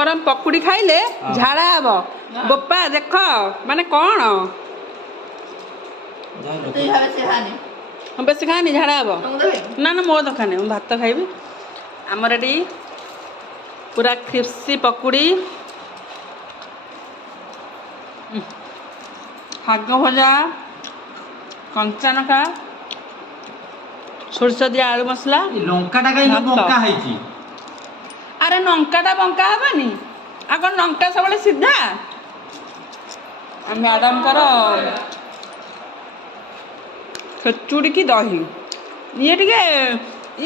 गरम पकुड़ी खाइले झाड़ा हम बोपा देख माने कौन हम बेस खानी झाड़ा हम ना ना मो तो खाने भात खाइबी आमर एटी पूरा क्रिस्पी पकुड़ी शाग भजा कंचा नका सोरष दिया आलू मसला लंकाटा कहीं बंका है अरे लंकाटा बंका हेनी आग लंका सब सीधा मैडम कर खेचुड़ी की दही ये टिके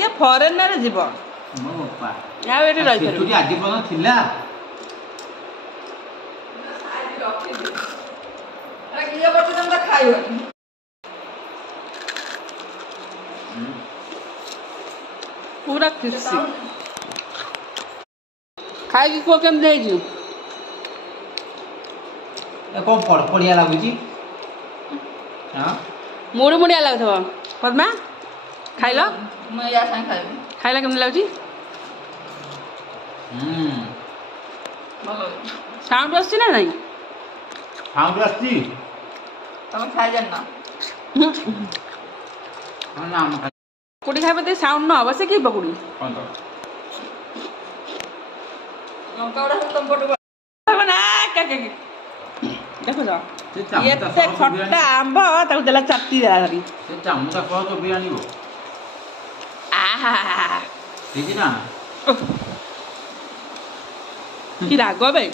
ये फरेन रे जीव या एटी रही आज पर्यंत थिला पूरा क्रिस्पी खाई को केम देजु कौन पड़पड़िया लगुची हां मुड़ी मुड़िया लगथबो पद्मा खाइलो मैं या संग खाइबी खाइला केम लागुची भलो साउंड आछि ना नहीं साउंड आछि तुम खाइ जन ना हां ना हम कुड़ी खाइबे ते साउंड न हबे से की पकुड़ी कौन तो लंका उड़ा तुम पटो बना के देखो जा से ये चामुचा ते खट्टा आंब ताको देला चाटी देला धरी से चामुचा सह तो बिरयानी हो आहा ठीक है ना की राग बे